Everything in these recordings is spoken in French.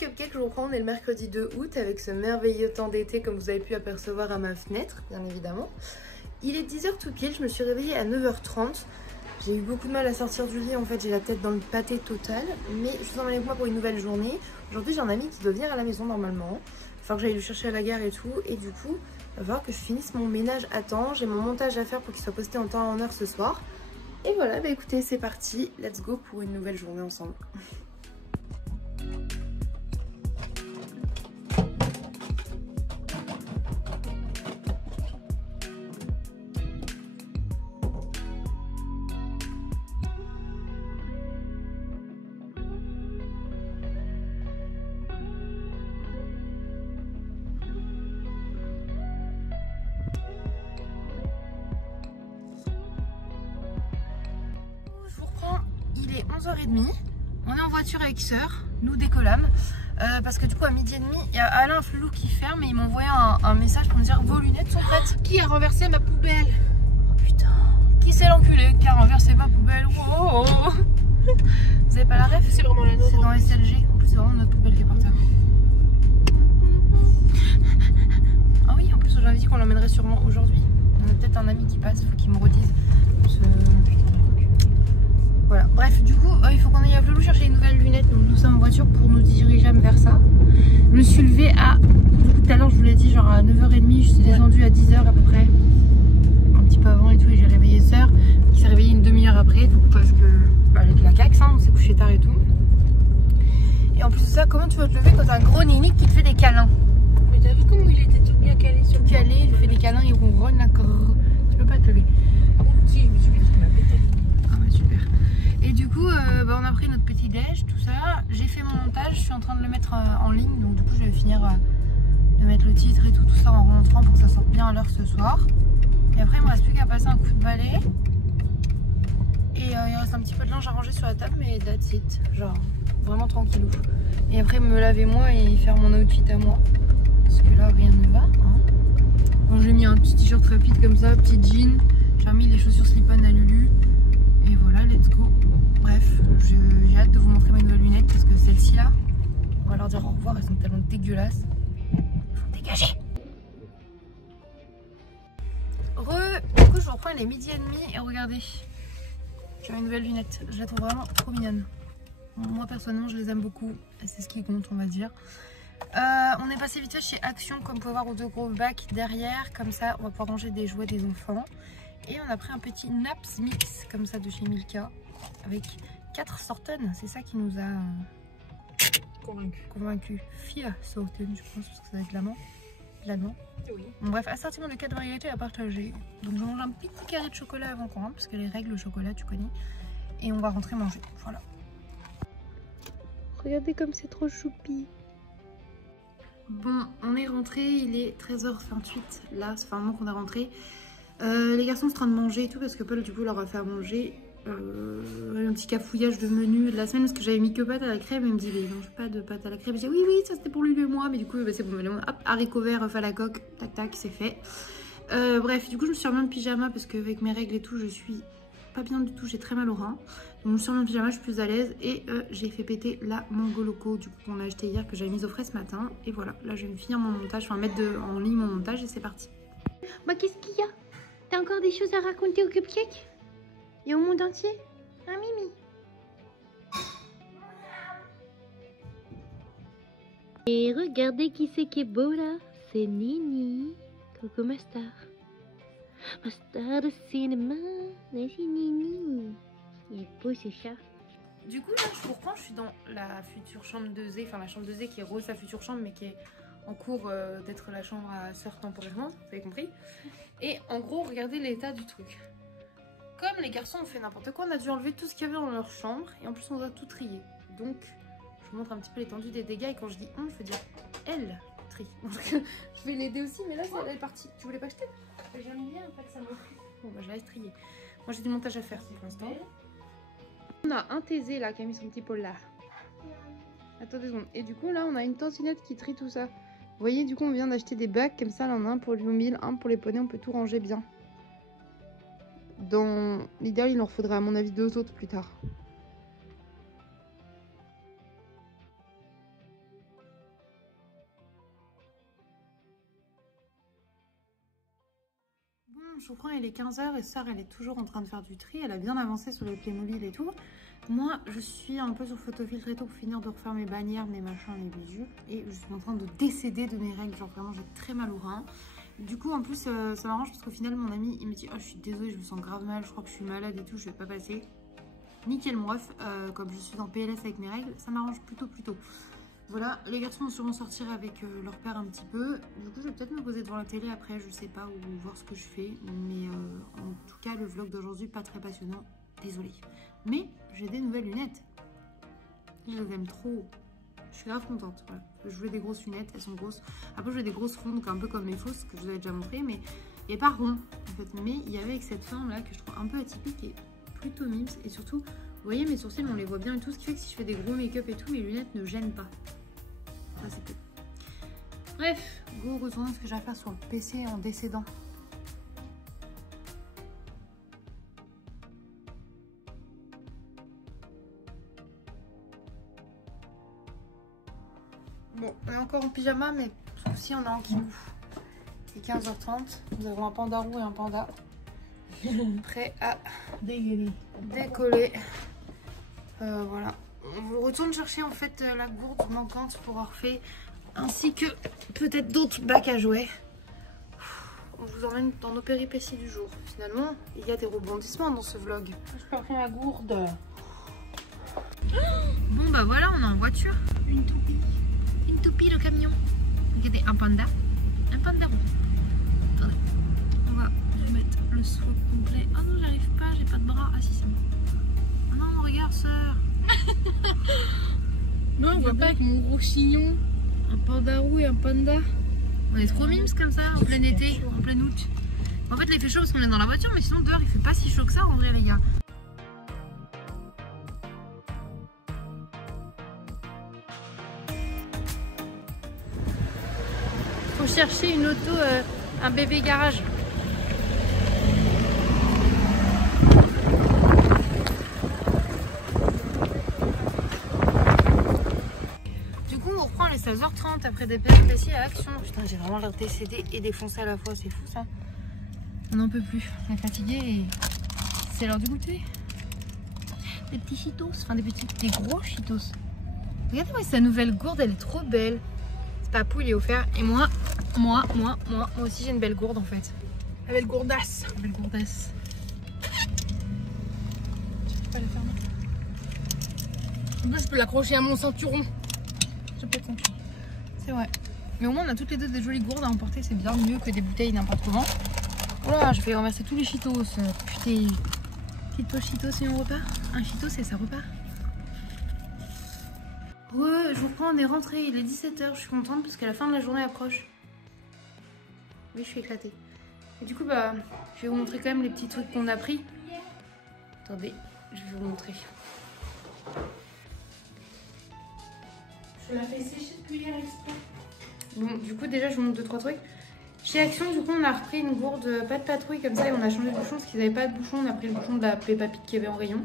cupcakes, je vous reprends, on est le mercredi 2 août avec ce merveilleux temps d'été comme vous avez pu apercevoir à ma fenêtre, bien évidemment. Il est 10h tout pile, je me suis réveillée à 9h30. J'ai eu beaucoup de mal à sortir du lit, en fait j'ai la tête dans le pâté total. Mais je vous emmène avec moi pour une nouvelle journée. Aujourd'hui j'ai un ami qui doit venir à la maison normalement. Il faut que j'aille le chercher à la gare et tout. Et du coup, il va falloir que je finisse mon ménage à temps. J'ai mon montage à faire pour qu'il soit posté en temps et en heure ce soir. Et voilà, bah écoutez, c'est parti, let's go pour une nouvelle journée ensemble. Il est 11h30, on est en voiture avec sœur, nous décollâmes parce que du coup à midi et demi il y a Alain Flelou qui ferme et il m'a envoyé un message pour me dire vos lunettes sont prêtes. Qui a renversé ma poubelle? Oh putain, qui c'est l'enculé qui a renversé ma poubelle? Oh, oh. Vous avez pas la ref? C'est vraiment la nôtre. C'est dans SLG, en plus c'est vraiment notre poubelle qui est par terre. Ah oui, en plus j'avais dit qu'on l'emmènerait sûrement aujourd'hui. On a peut-être un ami qui passe, faut qu'il me redise. Voilà, bref, du coup, il faut qu'on aille à Flelou chercher une nouvelle lunette. Donc nous sommes en voiture pour nous diriger vers ça. Je me suis levée à, tout à l'heure je vous l'ai dit, genre à 9h30. Je suis descendue à 10h à peu près. Un petit peu avant et tout, et j'ai réveillé sœur qui s'est réveillée une demi-heure après. Donc parce que, bah, avec la cax, hein, on s'est couché tard et tout. Et en plus de ça, comment tu vas te lever quand t'as un gros néni qui te fait des câlins? Mais t'as vu comment il était tout bien calé sur tout calé, il fait des câlins, il ronronne là. Tu peux pas te lever. Si, je me suis dit qu'il m'a pété. Ah ouais, super. Et du coup, bah, on a pris notre petit déj, tout ça. J'ai fait mon montage, je suis en train de le mettre en ligne. Donc du coup, je vais finir de mettre le titre et tout ça en rentrant pour que ça sorte bien à l'heure ce soir. Et après, il me reste plus qu'à passer un coup de balai. Et il reste un petit peu de linge à ranger sur la table, mais that's it. Genre, vraiment tranquillou. Et après, me laver moi et faire mon outfit à moi. Parce que là, rien ne va. Hein. Bon, j'ai mis un petit t-shirt rapide comme ça, petit jean. J'ai remis les chaussures slip-on à Lulu. Et voilà, let's go. Bref, j'ai hâte de vous montrer mes nouvelles lunettes parce que celles-ci là, on va leur dire au revoir, elles sont tellement dégueulasses. Faut dégager. Du coup, je vous reprends, il est midi et demi et regardez, j'ai mes nouvelles lunettes. Je les trouve vraiment trop mignonnes. Moi personnellement, je les aime beaucoup. C'est ce qui compte, on va dire. On est passé vite fait chez Action, comme vous pouvez voir, aux deux gros bacs derrière. Comme ça, on va pouvoir ranger des jouets des enfants. Et on a pris un petit Naps Mix comme ça de chez Milka avec 4 sorten. C'est ça qui nous a convaincu. 4 sorten, je pense, parce que ça va être l'allemand. Oui. Bon, bref, assortiment de 4 variétés à partager. Donc je mange un petit carré de chocolat avant qu'on rentre parce que les règles, le chocolat, tu connais. Et on va rentrer manger. Voilà. Regardez comme c'est trop choupi. Bon, on est rentré, il est 13h28. Là, ça fait un moment qu'on est rentré. Les garçons sont en train de manger et tout parce que Paul du coup leur a fait à manger un petit cafouillage de menu de la semaine parce que j'avais mis que pâte à la crème. Il me dit mais il mange pas de pâte à la crème. Je dis oui ça c'était pour lui et moi, mais du coup bah, c'est bon, hop, haricots verts, œuf à la coque, tac tac, c'est fait. Bref, du coup je me suis remis en pyjama parce qu'avec mes règles et tout je suis pas bien du tout, j'ai très mal au rein. Donc je me suis remis en pyjama, je suis plus à l'aise et j'ai fait péter la mango loco du coup qu'on a acheté hier, que j'avais mise au frais ce matin. Et voilà, là je vais me finir mon montage, enfin mettre en ligne mon montage et c'est parti. Bah qu'est-ce qu'il y a? T'as encore des choses à raconter au cupcake et au monde entier? Hein, Mimi? Et regardez qui c'est qui est beau là. C'est Nini. Coucou ma star. Ma star de cinéma. C'est Nini. Il est beau ce chat. Du coup là je vous reprends, je suis dans la future chambre de Zé. Enfin la chambre de Zé qui est Rose, sa future chambre, mais qui est en cours d'être la chambre à sœur temporairement, vous avez compris. Et en gros, regardez l'état du truc. Comme les garçons ont fait n'importe quoi, on a dû enlever tout ce qu'il y avait dans leur chambre. Et en plus, on doit tout trier. Donc, je vous montre un petit peu l'étendue des dégâts. Et quand je dis on, je veux dire elle trie. Donc, je vais l'aider aussi, mais là, elle est partie. Tu voulais pas acheter? J'aime bien en fait, ça me fait. Bon, bah, je la laisse trier. Moi, j'ai du montage à faire pour l'instant. On a un Thésée là qui a mis son petit pôle là. Attends 2 secondes. Et du coup, là, on a une tantinette qui trie tout ça. Vous voyez, du coup, on vient d'acheter des bacs comme ça. Là, on a un pour le mobile, un pour les poneys. On peut tout ranger bien. Dans l'idéal, il en faudrait à mon avis 2 autres plus tard. je vous crois, il est 15 h et Sœur, elle est toujours en train de faire du tri. Elle a bien avancé sur le Playmobil et tout. Moi, je suis un peu sur photofiltre et tout pour finir de refaire mes bannières, mes machins, mes bijoux. Et je suis en train de décéder de mes règles. Genre vraiment, j'ai très mal au rein. Du coup, en plus, ça m'arrange parce qu'au final, mon ami, il me dit « Oh, je suis désolée, je me sens grave mal, je crois que je suis malade et tout, je vais pas passer. » Nickel, mon ref, comme je suis en PLS avec mes règles, ça m'arrange plutôt. Voilà, les garçons vont sûrement sortir avec leur père un petit peu. Du coup, je vais peut-être me poser devant la télé après, je sais pas, ou voir ce que je fais. Mais en tout cas, le vlog d'aujourd'hui, pas très passionnant. Désolée. Mais j'ai des nouvelles lunettes. Je les aime trop. Je suis grave contente. Voilà. Je voulais des grosses lunettes, elles sont grosses. Après, je voulais des grosses rondes, un peu comme les fausses, que je vous avais déjà montré. Mais il n'y a pas rond, en fait. Mais il y avait avec cette forme là que je trouve un peu atypique et plutôt mimes. Et surtout, vous voyez, mes sourcils, on les voit bien et tout. Ce qui fait que si je fais des gros make-up et tout, mes lunettes ne gênent pas. Ah, c'est cool. Bref, go, retournons ce que j'ai à faire sur le PC en décédant. Bon, on est encore en pyjama, mais aussi on est en kimono. Il est 15 h 30. Nous avons un panda roux et un panda prêt à décoller. Voilà. On retourne chercher en fait la gourde manquante pour Orphée, ainsi que peut-être d'autres bacs à jouets. On vous emmène dans nos péripéties du jour. Finalement, il y a des rebondissements dans ce vlog. Je peux faire la gourde. Bon bah voilà, on est en voiture. Une toupie. Une toupie, le camion. Regardez, un panda roux. Attendez, on va mettre le swap complet. Oh non, j'arrive pas, j'ai pas de bras. Ah si, c'est bon. Oh non, regarde, Sœur. Non, on voit pas avec mon gros chignon. Un panda roux et un panda. On est trop mimes comme ça, en plein été, en plein août. En fait, il fait chaud parce qu'on est dans la voiture, mais sinon dehors il fait pas si chaud que ça en vrai, les gars. Faut chercher une auto, un bébé garage. Du coup, on reprend les 16 h 30 après des péripéties à Action. Putain, j'ai vraiment l'air décédée et défoncée à la fois, c'est fou ça. On n'en peut plus, on est fatigué et c'est l'heure du goûter. Des petits Cheetos, enfin des gros Cheetos. Regardez-moi sa nouvelle gourde, elle est trop belle. Papou, il est offert. Et moi aussi j'ai une belle gourde en fait. La belle gourdasse. Une belle gourdasse. Je peux pas la faire. En plus, je peux l'accrocher à mon ceinturon. Je peux ceinturon. C'est vrai. Mais au moins, on a toutes les deux des jolies gourdes à emporter. C'est bien mieux que des bouteilles n'importe comment. Voilà, je vais renverser tous les Cheetos. Putain. Petite poche Cheetos et on repart. Un Cheetos et ça repart. Ouais, je vous reprends, on est rentré, il est 17 h, je suis contente parce que la fin de la journée approche. Oui, je suis éclatée. Et du coup, bah, je vais vous montrer quand même les petits trucs qu'on a pris. Attendez, je vais vous montrer. Je la fais sécher de cuillère exprès. Bon, du coup, déjà, je vous montre 2-3 trucs. Chez Action, du coup, on a repris une gourde pas de patrouille comme ça et on a changé de bouchon parce qu'ils n'avaient pas de bouchon. On a pris le bouchon de la Peppa Pig qu'il y avait en rayon.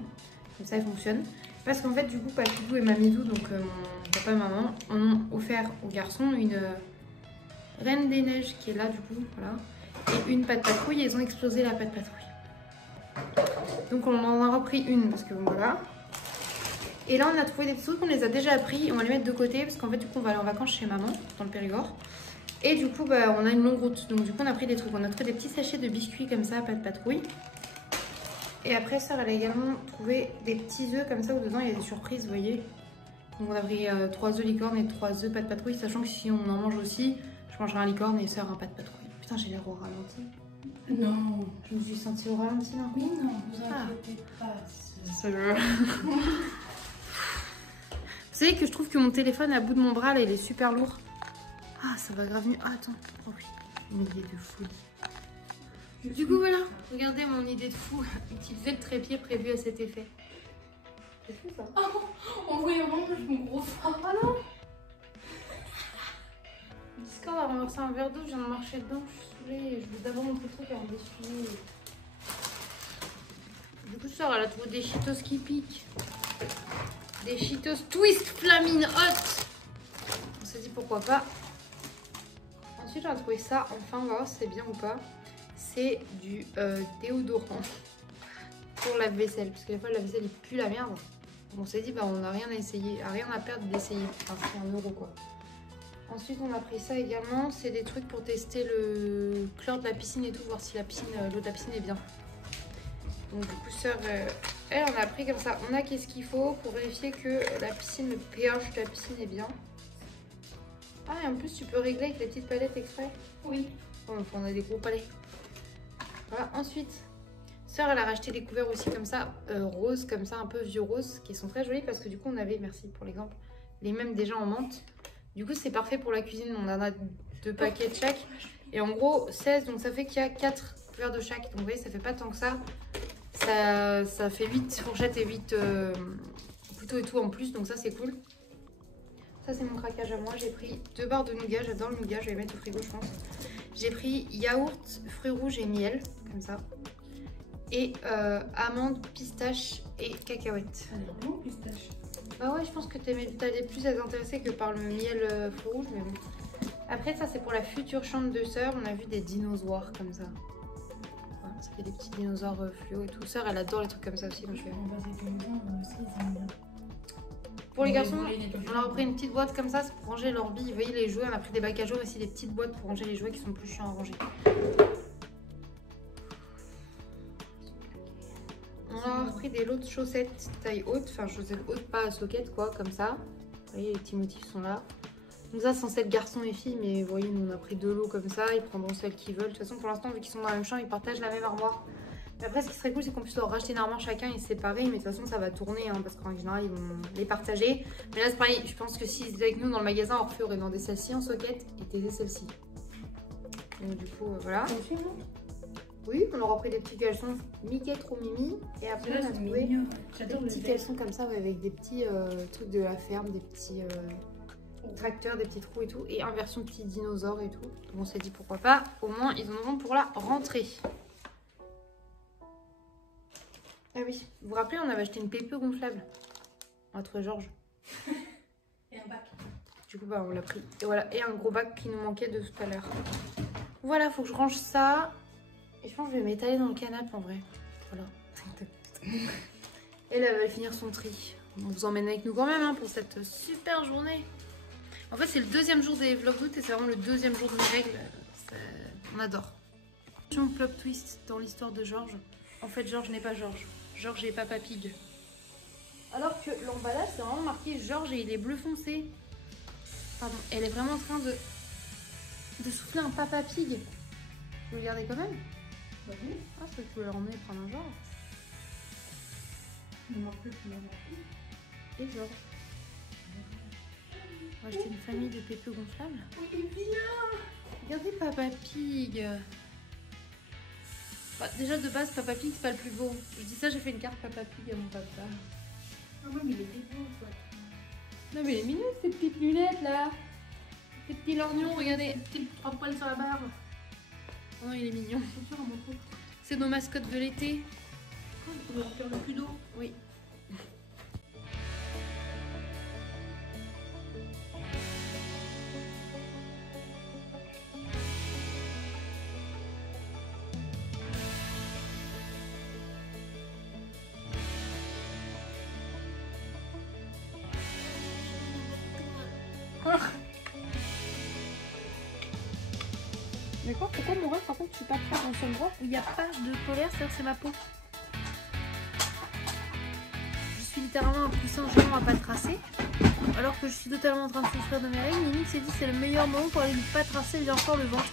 Comme ça, il fonctionne. Parce qu'en fait, du coup, Papidou et Mamidou, donc mon papa et maman, ont offert aux garçons une Reine des Neiges qui est là, du coup, voilà. Et une patte patrouille, et ils ont explosé la patte patrouille. Donc on en a repris une, parce que voilà. Et là, on a trouvé des petits trucs, on les a déjà pris, on va les mettre de côté, parce qu'en fait, du coup, on va aller en vacances chez maman, dans le Périgord. Et du coup, bah, on a une longue route, donc du coup, on a pris des trucs. On a trouvé des petits sachets de biscuits comme ça, patte patrouille. Et après, Sœur, elle a également trouvé des petits œufs comme ça où dedans il y a des surprises, vous voyez. Donc on a pris 3 œufs licorne et 3 œufs pâte patrouille, sachant que si on en mange aussi, je mangerai un licorne et Sœur un pâte patrouille. Putain, j'ai l'air au ralenti. Non. Je me suis sentie au ralenti, non? Oui, non, vous inquiétez pas. Vous savez que je trouve que mon téléphone à bout de mon bras, là, il est super lourd. Ah, ça va grave mieux. Ah, attends, oh oui, une idée de folie. Du coup, voilà, regardez mon idée de fou. Une petite veste trépied prévue à cet effet. C'est fou ça. Oh, on voyait vraiment mon gros froid. Oh non. Discord a renversé un verre d'eau, je viens de marcher dedans, je suis saoulée. Je vais d'abord montrer le truc avant d'essuyer. Du coup, Sœur, elle a trouvé des Cheetos qui piquent. Des Cheetos Twist Flaming Hot. On s'est dit pourquoi pas. Ensuite, on a trouvé ça. Enfin, on va voir si c'est bien ou pas. c'est du déodorant pour la vaisselle. Parce que des fois la vaisselle il pue la merde. On s'est dit bah on n'a rien à essayer, rien à perdre d'essayer. Enfin c'est 1 € quoi. Ensuite on a pris ça également, c'est des trucs pour tester le chlore de la piscine et tout, voir si la piscine, l'eau de la piscine est bien. Donc du coup sœur, elle en a pris comme ça. On a qu'est-ce qu'il faut pour vérifier que la piscine, le pH de la piscine est bien. Ah et en plus tu peux régler avec les petites palettes exprès. Oui. Oh, enfin, on a des gros palets. Voilà, ensuite, sœur elle a racheté des couverts aussi comme ça, roses comme ça, un peu vieux rose, qui sont très jolis parce que du coup on avait, merci pour l'exemple, les mêmes déjà en menthe. Du coup c'est parfait pour la cuisine, on en a 2 paquets de chaque. Et en gros 16, donc ça fait qu'il y a 4 couverts de chaque. Donc vous voyez ça fait pas tant que ça. Ça fait 8 fourchettes et 8 couteaux et tout en plus, donc ça c'est cool. Ça c'est mon craquage à moi, j'ai pris 2 barres de nougat, j'adore le nougat, je vais les mettre au frigo je pense. J'ai pris yaourt, fruits rouges et miel, comme ça. Et amandes, pistaches et cacahuètes. Bon, pistache. Bah ouais, je pense que t'allais plus à t'intéresser que par le miel fruits rouges, mais bon. Après ça c'est pour la future chambre de sœur, on a vu des dinosaures comme ça. Voilà, ça fait des petits dinosaures fluo et tout. Sœur elle adore les trucs comme ça aussi. Donc, pour les garçons, on leur a pris une petite boîte comme ça, c'est pour ranger leurs billes. Vous voyez les jouets, on a pris des bacs à jouets aussi, des petites boîtes pour ranger les jouets qui sont plus chiants à ranger. On a pris des lots de chaussettes taille haute, enfin chaussettes hautes, pas à soquette quoi, comme ça. Vous voyez les petits motifs sont là. Donc ça c'est censé être garçons et filles, mais vous voyez nous on a pris 2 lots comme ça, ils prendront celles qu'ils veulent. De toute façon pour l'instant vu qu'ils sont dans la même chambre, ils partagent la même armoire. Mais après ce qui serait cool c'est qu'on puisse leur racheter une armoire chacun et se séparer, mais de toute façon ça va tourner hein, parce qu'en général ils vont les partager. Mais là c'est pareil, je pense que s'ils étaient avec nous dans le magasin, Orphée aurait demandé celle-ci en soquette et Thésée celle-ci. Donc du coup voilà. Oui, on aura pris des petits caleçons Mickey trop mimi et après on a trouvé des petits caleçons comme ça ouais, avec des petits trucs de la ferme, des petits tracteurs, des petits trous et tout, et en version petit dinosaure et tout. Donc on s'est dit pourquoi pas, au moins ils en auront pour la rentrée. Ah oui, vous vous rappelez, on avait acheté une PPE gonflable entre Georges. Et un bac. Du coup, bah, on l'a pris. Et voilà, et un gros bac qui nous manquait de tout à l'heure. Voilà, faut que je range ça. Et je pense que je vais m'étaler dans le canapé en vrai. Voilà. Et là, elle va finir son tri. On vous emmène avec nous quand même hein, pour cette super journée. En fait, c'est le 2e jour des vlogs d'août et c'est vraiment le 2e jour de mes règles. On adore. Plot twist dans l'histoire de Georges. En fait, Georges n'est pas Georges. Georges est Papa Pig. Alors que l'emballage, c'est vraiment marqué Georges et il est bleu foncé. Pardon, elle est vraiment en train de souffler un Papa Pig. Vous le gardez quand même? Bah oui. Ah, c'est que tu voulais l'emmener prendre un Georges. Il manque plus que Et Georges. On va acheter une famille de pépeux gonflables. Oui, viens. Regardez Papa Pig. Bah, déjà de base, Papa Pig, c'est pas le plus beau. Je dis ça, j'ai fait une carte Papa Pig à mon papa. Ah oui, mais il était beau, quoi. Non mais il est mignon, ces petites lunettes là. Ces petits lorgnons, regardez. Petit 3 poils sur la barre. Oh non, il est mignon. Attention à mon trou. C'est nos mascottes de l'été. Oh, il faut remplir le cul d'eau. Oui. D'accord, pourquoi mon rêve par contre je suis pas très dans son droit où il n'y a pas de colère, c'est ma peau. Je suis littéralement un puissant géant à pas tracer. Alors que je suis totalement en train de souffrir de mes règles, Mimi s'est dit c'est le meilleur moment pour aller lui pas tracer bien fort le ventre.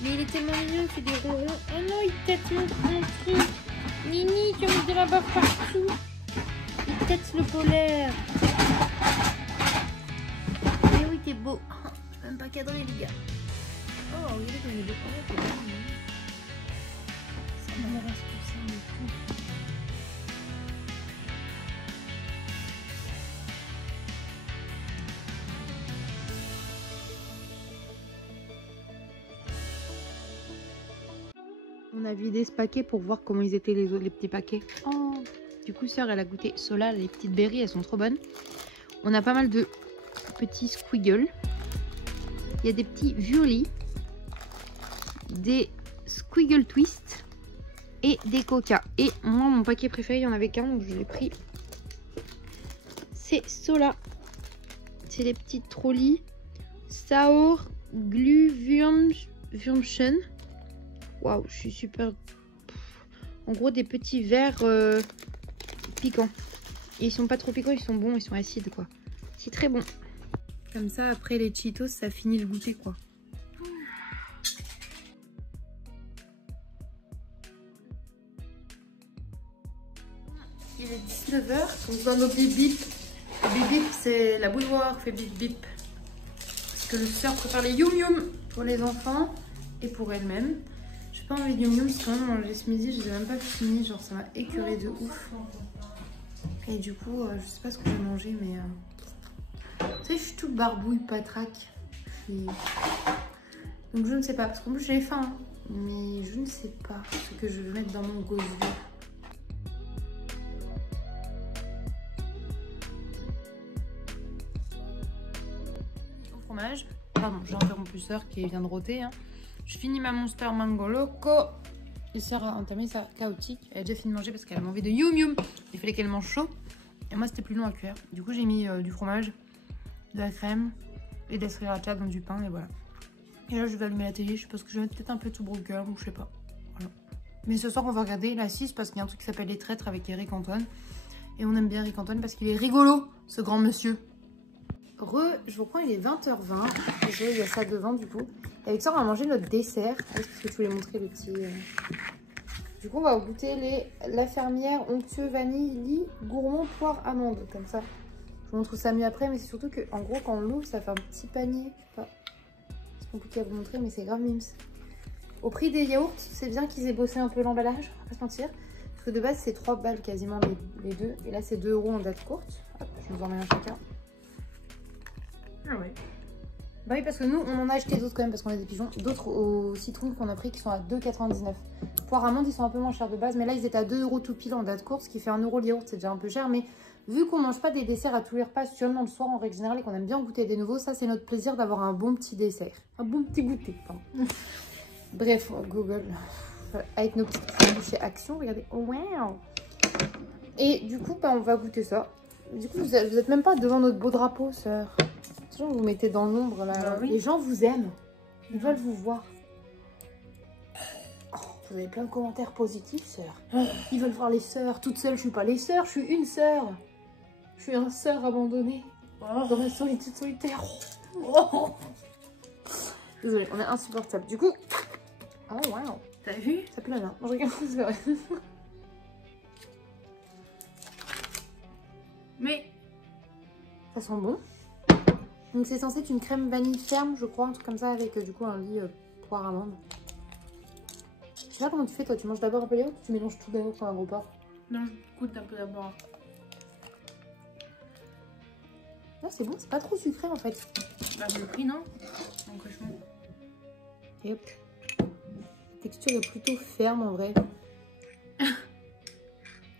Mais il est tellement mignon, il fait des ronrons. Oh non, il tête mon truc. Mimi, tu as mis de la bave partout. Il tête le polaire. Mais oui, t'es beau. Je peux même pas cadrer les gars. Oh, oui, il est beau. Ça me reste pour ça, mais tout. On a vidé ce paquet pour voir comment ils étaient les petits paquets. Oh, du coup, sœur, elle a goûté Sola, les petites berries, elles sont trop bonnes. On a pas mal de petits squiggles. Il y a des petits violis, des Squiggle Twist et des coca. Et moi, mon paquet préféré, il y en avait qu'un, donc je l'ai pris. C'est ceux-là. C'est les petites trolleys. Sour Glühwürmchen. Waouh, je suis super... En gros, des petits verres piquants. Et ils sont pas trop piquants, ils sont bons, ils sont acides, quoi. C'est très bon. Comme ça, après les Cheetos, ça finit le goûter, quoi. Il est 19h, donc dans nos bip bip. Bip bip, c'est la bouilloire qui fait bip bip. Parce que le sœur prépare les yum yum pour les enfants et pour elle-même. J'ai pas envie de yum yum parce que quand même manger ce midi, je les ai même pas fini. Genre ça m'a écœuré de ouf. Et du coup, je sais pas ce que je vais manger, mais... Tu sais, je suis toute barbouille, patraque. Donc je ne sais pas, parce qu'en plus j'ai faim. Hein. Mais je ne sais pas ce que je vais mettre dans mon gosier. Fromage. Pardon, j'ai interrompu sœur qui vient de rôter. Hein. Je finis ma Monster Mango Loco. Et sœur a entamé sa chaotique. Elle a déjà fini de manger parce qu'elle avait envie de yum yum. Il fallait qu'elle mange chaud. Et moi c'était plus long à cuire. Du coup j'ai mis du fromage, de la crème et des sriracha dans du pain et voilà. Et là je vais allumer la télé. Je pense que je vais mettre peut-être un peu tout broker ou je sais pas. Voilà. Mais ce soir on va regarder la 6 parce qu'il y a un truc qui s'appelle Les Traîtres avec Eric Antoine. Et on aime bien Eric Antoine parce qu'il est rigolo, ce grand monsieur. Je vous crois il est 20h20. Déjà il y a ça devant du coup. Et avec ça on va manger notre dessert. Parce que je voulais montrer le petit... Du coup on va goûter la fermière onctueux vanille gourmand poire amande. Comme ça. Je vous montre ça mieux après. Mais c'est surtout que en gros quand on l'ouvre ça fait un petit panier. Je sais pas. C'est compliqué à vous montrer mais c'est grave mimes. Au prix des yaourts, c'est bien qu'ils aient bossé un peu l'emballage. On va pas se mentir. Parce que de base c'est 3 balles quasiment les deux. Et là c'est 2 € en date courte. Hop, je vous en mets un chacun. Ah ouais. Bah oui, parce que nous, on en a acheté d'autres quand même, parce qu'on a des pigeons. D'autres au citron qu'on a pris qui sont à 2,99. Poire amande, ils sont un peu moins chers de base, mais là, ils étaient à 2 € tout pile en date courte, ce qui fait 1 € le yaourt, c'est déjà un peu cher. Mais vu qu'on mange pas des desserts à tous les repas, seulement le soir en règle générale, et qu'on aime bien goûter des nouveaux, ça, c'est notre plaisir d'avoir un bon petit dessert. Un bon petit goûter, pardon. Bref, Google, avec nos petites bouchées Action, regardez. Oh, wow. Et du coup, bah, on va goûter ça. Du coup, vous êtes même pas devant notre beau drapeau, sœur. Vous vous mettez dans l'ombre là. Bah, oui. Les gens vous aiment. Ils veulent vous voir. Oh, vous avez plein de commentaires positifs, sœur. Ils veulent voir les sœurs. Toute seule, je suis pas les sœurs, je suis une sœur. Je suis un sœur abandonné. Dans la solitude solitaire. Désolée, on est insupportable. Du coup. Oh wow. T'as vu? Ça pue la main. Je regarde, c'est vrai. Mais. Ça sent bon. Donc c'est censé être une crème vanille ferme, je crois, un truc comme ça, avec du coup un lit poire amande. Je sais pas comment tu fais toi, tu manges d'abord un peu les yaourts ou tu mélanges tout d'un coup sur un gros porc? Non, je goûte un peu d'abord. Non, c'est bon, c'est pas trop sucré en fait. Bah, le prix, non? Donc, franchement. Et hop. La texture est plutôt ferme en vrai.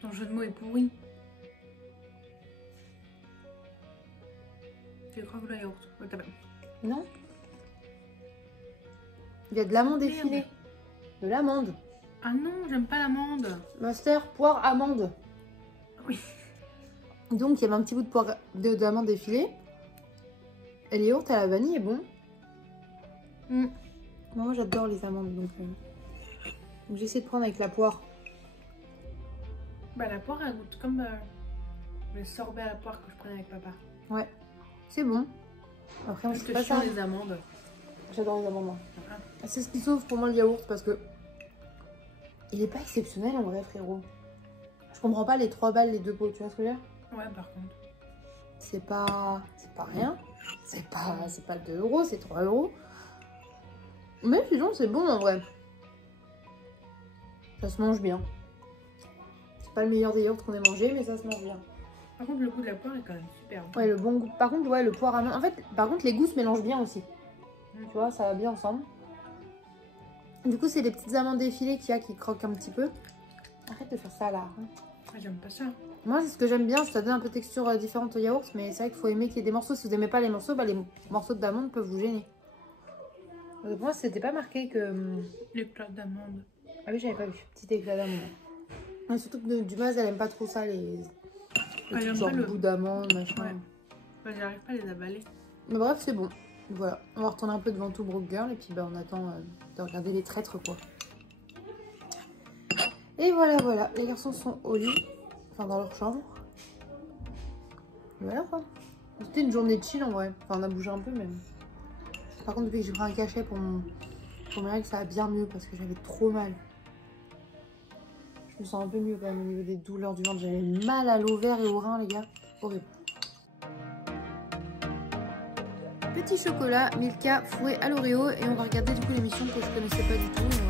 Ton jeu de mots est pourri. Tu crois que le yaourt? Ouais, t'as pas. Non. Il y a de l'amande effilée. De l'amande. Ah non, j'aime pas l'amande. Master, poire, amande. Oui. Donc il y avait un petit bout de poire d'amande effilée. Et les yaourts à la vanille est bon. Moi j'adore les amandes donc j'essaie de prendre avec la poire. Bah la poire elle goûte comme le sorbet à la poire que je prenais avec papa. Ouais, c'est bon. Après moi je fais pas ça. Les amandes. J'adore les amandes. C'est ce qui sauve pour moi le yaourt parce que il est pas exceptionnel en vrai frérot. Je comprends pas les 3 balles les 2 pots, tu vois ce que je veux dire? Ouais par contre. C'est pas rien. C'est pas 2 €, c'est 3 €. Mais sinon c'est bon en vrai. Ça se mange bien. C'est pas le meilleur des yaourts qu'on ait mangé, mais ça se mange bien. Par contre le goût de la poire est quand même super. Ouais, le bon goût. Par contre, ouais, le poire amande. En fait, par contre, les goûts se mélangent bien aussi. Tu vois, ça va bien ensemble. Du coup, c'est des petites amandes effilées qu'il y a qui croquent un petit peu. Arrête de faire ça là. J'aime pas ça. Moi, c'est ce que j'aime bien. Ça donne un peu de texture différente au yaourt, mais c'est vrai qu'il faut aimer qu'il y ait des morceaux. Si vous n'aimez pas les morceaux, bah, les morceaux d'amande peuvent vous gêner. Pour moi, c'était pas marqué que... L'éclat d'amande. Ah oui, j'avais pas vu. Petit éclat d'amande. Mais surtout que Dumas, elle aime pas trop ça, les trucs genre bout d'amande, machin. Ouais. Bah, j'arrive pas à les avaler. Mais bref, c'est bon. Voilà. On va retourner un peu devant tout Broke Girl et puis bah, on attend de regarder les traîtres, quoi. Et voilà, voilà. Les garçons sont au lit. Enfin, dans leur chambre. Voilà, quoi. C'était une journée de chill, en vrai. Enfin, on a bougé un peu, mais... Par contre, depuis que j'ai pris un cachet pour mes règles, ça va bien mieux parce que j'avais trop mal. Je me sens un peu mieux quand même au niveau des douleurs du ventre. J'avais mal à l'ovaire et au rein, les gars. Horrible. Petit chocolat, Milka, fouet à l'Oreo. Et on va regarder du coup l'émission que je connaissais pas du tout.